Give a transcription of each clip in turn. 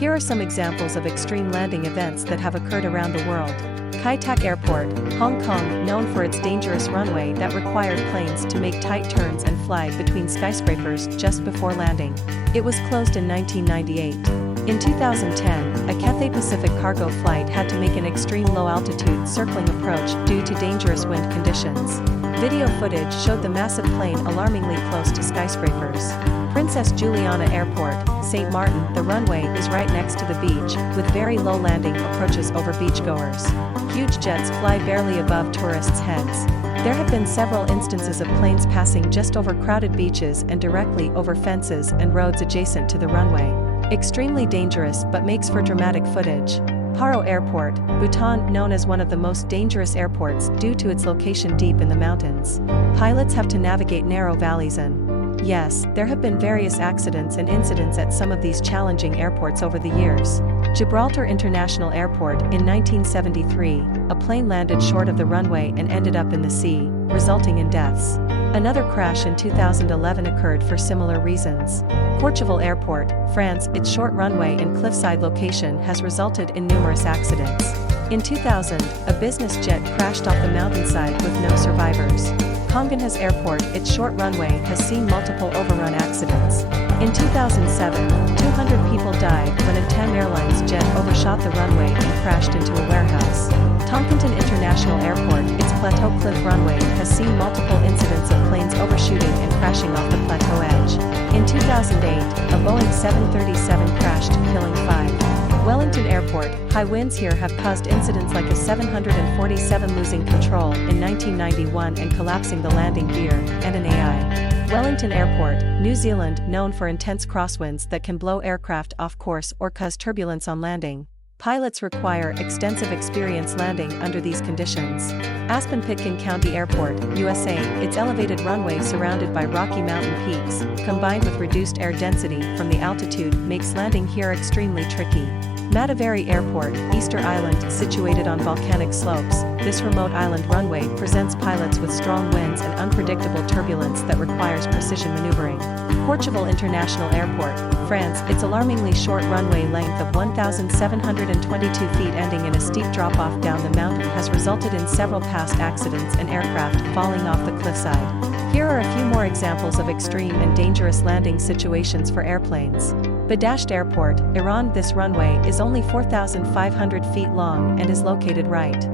Here are some examples of extreme landing events that have occurred around the world. Kai Tak Airport, Hong Kong, known for its dangerous runway that required planes to make tight turns and fly between skyscrapers just before landing. It was closed in 1998. In 2010, a Cathay Pacific cargo flight had to make an extreme low-altitude circling approach due to dangerous wind conditions. Video footage showed the massive plane alarmingly close to skyscrapers. Princess Juliana Airport, St. Martin. The runway is right next to the beach, with very low landing approaches over beachgoers. Huge jets fly barely above tourists' heads. There have been several instances of planes passing just over crowded beaches and directly over fences and roads adjacent to the runway. Extremely dangerous but makes for dramatic footage. Paro Airport, Bhutan, known as one of the most dangerous airports due to its location deep in the mountains. Pilots have to navigate narrow valleys and yes, there have been various accidents and incidents at some of these challenging airports over the years. Gibraltar International Airport, in 1973, a plane landed short of the runway and ended up in the sea, resulting in deaths. Another crash in 2011 occurred for similar reasons. Courchevel Airport, France, its short runway and cliffside location has resulted in numerous accidents. In 2000, a business jet crashed off the mountainside with no survivors. Kongenhas Airport, its short runway has seen multiple overrun accidents. In 2007, 200 people died when a TAM Airlines jet overshot the runway and crashed into a warehouse. Tonkinton International Airport, its Plateau Cliff runway has seen multiple incidents of planes overshooting and crashing off the plateau edge. In 2008, a Boeing 737 crashed, killing 5. Wellington Airport, high winds here have caused incidents like a 747 losing control in 1991 and collapsing the landing gear, and an AI. Wellington Airport, New Zealand, known for intense crosswinds that can blow aircraft off course or cause turbulence on landing. Pilots require extensive experience landing under these conditions. Aspen-Pitkin County Airport, USA, its elevated runway surrounded by Rocky Mountain peaks, combined with reduced air density from the altitude, makes landing here extremely tricky. Mataveri Airport, Easter Island, situated on volcanic slopes, this remote island runway presents pilots with strong winds and unpredictable turbulence that requires precision maneuvering. Courchevel International Airport, France, its alarmingly short runway length of 1,722 feet ending in a steep drop-off down the mountain has resulted in several past accidents and aircraft falling off the cliffside. Here are a few more examples of extreme and dangerous landing situations for airplanes. Badasht Airport, Iran. This runway is only 4,500 feet long and is located right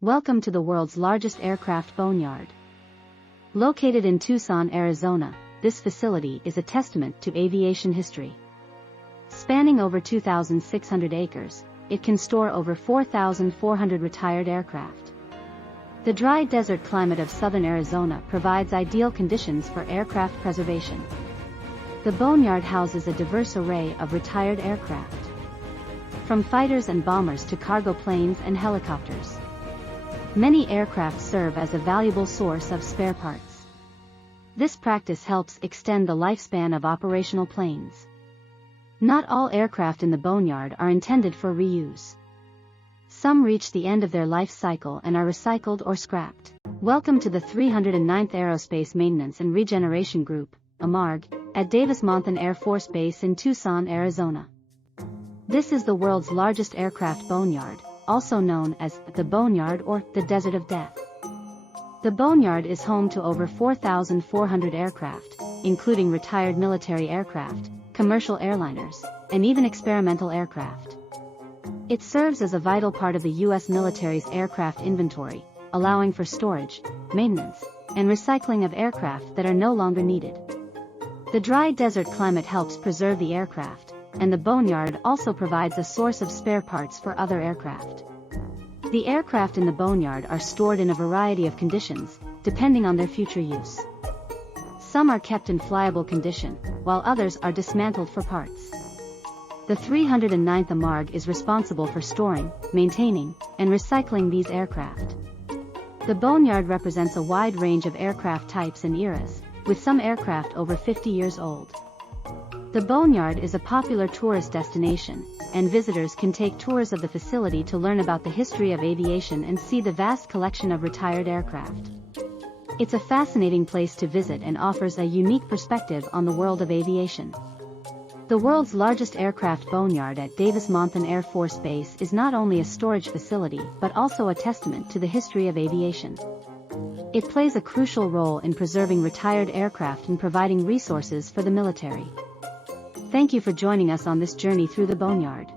Welcome to the world's largest aircraft boneyard. Located in Tucson, Arizona, this facility is a testament to aviation history. Spanning over 2,600 acres, it can store over 4,400 retired aircraft. The dry desert climate of southern Arizona provides ideal conditions for aircraft preservation. The boneyard houses a diverse array of retired aircraft, from fighters and bombers to cargo planes and helicopters. Many aircraft serve as a valuable source of spare parts. This practice helps extend the lifespan of operational planes. Not all aircraft in the boneyard are intended for reuse. Some reach the end of their life cycle and are recycled or scrapped. Welcome to the 309th Aerospace Maintenance and Regeneration Group, AMARG, at Davis-Monthan Air Force Base in Tucson, Arizona. This is the world's largest aircraft boneyard, also known as the Boneyard or the Desert of Death. The boneyard is home to over 4,400 aircraft, including retired military aircraft, commercial airliners, and even experimental aircraft. It serves as a vital part of the U.S. military's aircraft inventory, allowing for storage, maintenance, and recycling of aircraft that are no longer needed. The dry desert climate helps preserve the aircraft, and the boneyard also provides a source of spare parts for other aircraft. The aircraft in the boneyard are stored in a variety of conditions, depending on their future use. Some are kept in flyable condition, while others are dismantled for parts. The 309th AMARG is responsible for storing, maintaining, and recycling these aircraft. The boneyard represents a wide range of aircraft types and eras, with some aircraft over 50 years old. The boneyard is a popular tourist destination, and visitors can take tours of the facility to learn about the history of aviation and see the vast collection of retired aircraft. It's a fascinating place to visit and offers a unique perspective on the world of aviation. The world's largest aircraft boneyard at Davis-Monthan Air Force Base is not only a storage facility but also a testament to the history of aviation. It plays a crucial role in preserving retired aircraft and providing resources for the military. Thank you for joining us on this journey through the boneyard.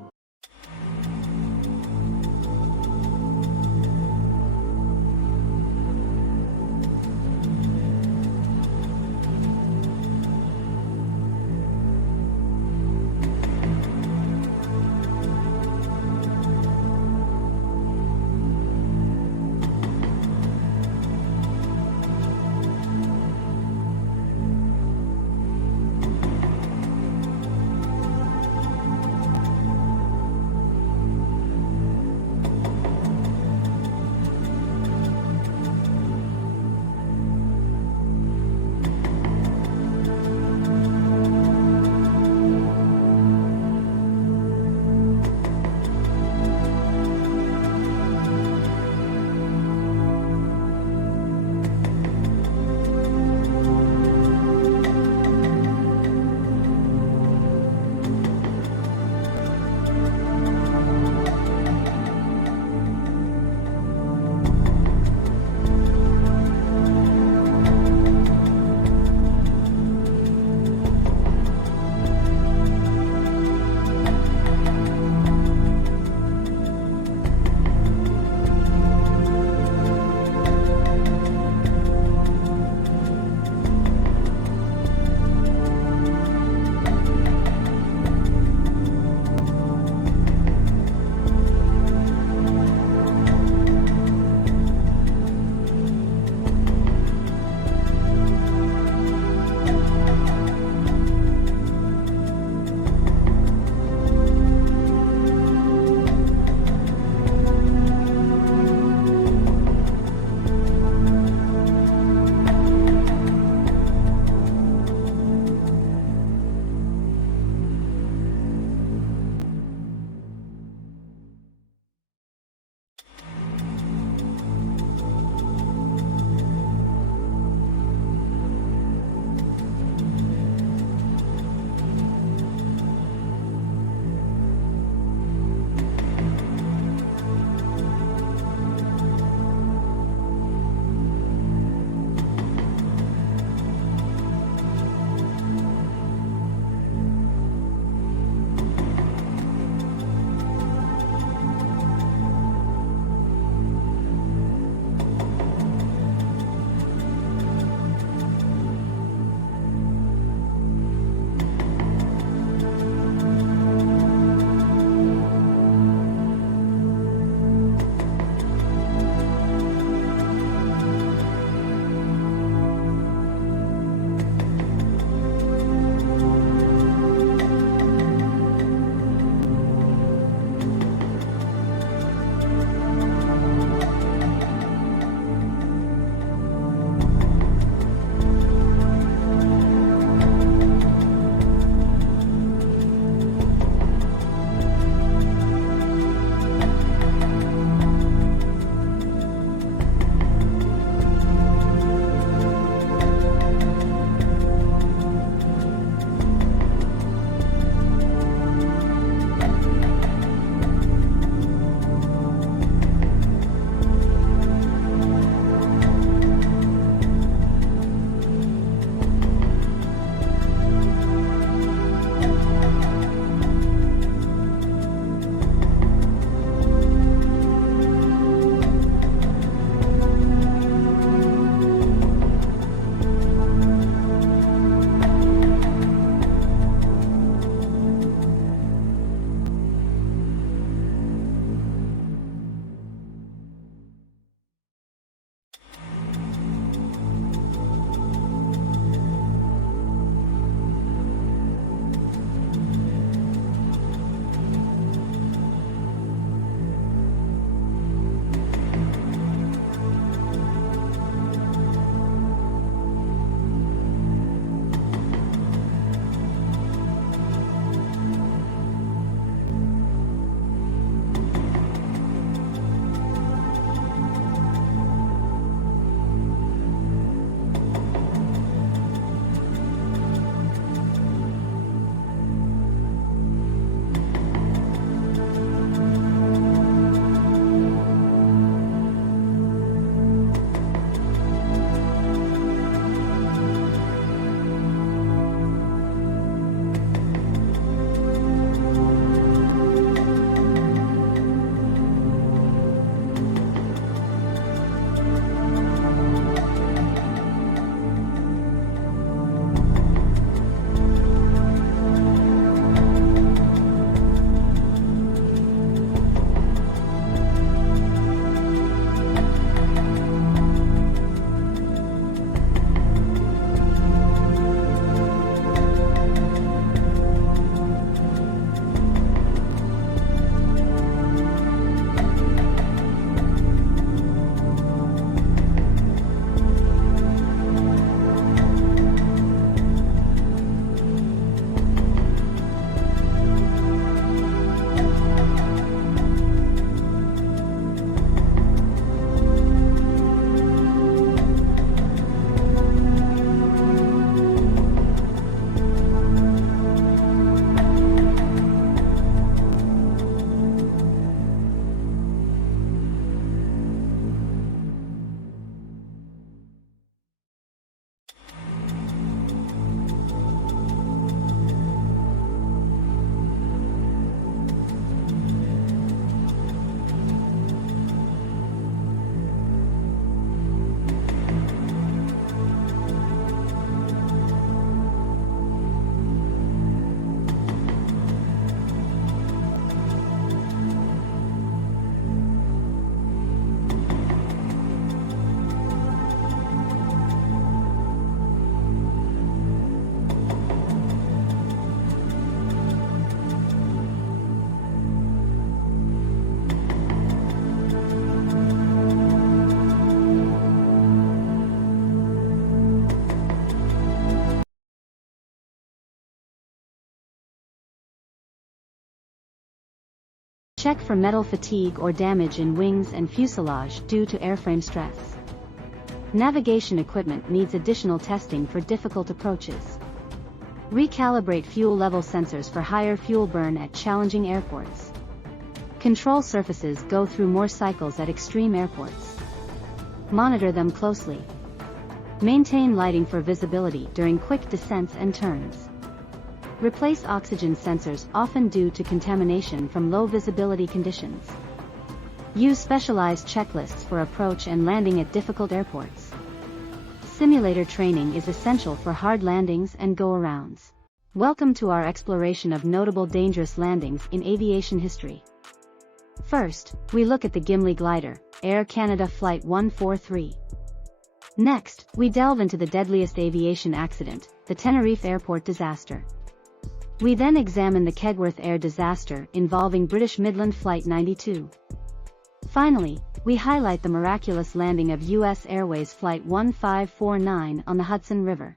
Check for metal fatigue or damage in wings and fuselage due to airframe stress. Navigation equipment needs additional testing for difficult approaches. Recalibrate fuel level sensors for higher fuel burn at challenging airports. Control surfaces go through more cycles at extreme airports. Monitor them closely. Maintain lighting for visibility during quick descents and turns. Replace oxygen sensors often due to contamination from low visibility conditions. Use specialized checklists for approach and landing at difficult airports. Simulator training is essential for hard landings and go-arounds. Welcome to our exploration of notable dangerous landings in aviation history. First, we look at the Gimli glider, Air Canada Flight 143. Next, we delve into the deadliest aviation accident, the Tenerife Airport disaster. We then examine the Kegworth Air disaster involving British Midland Flight 92. Finally, we highlight the miraculous landing of U.S. Airways Flight 1549 on the Hudson River.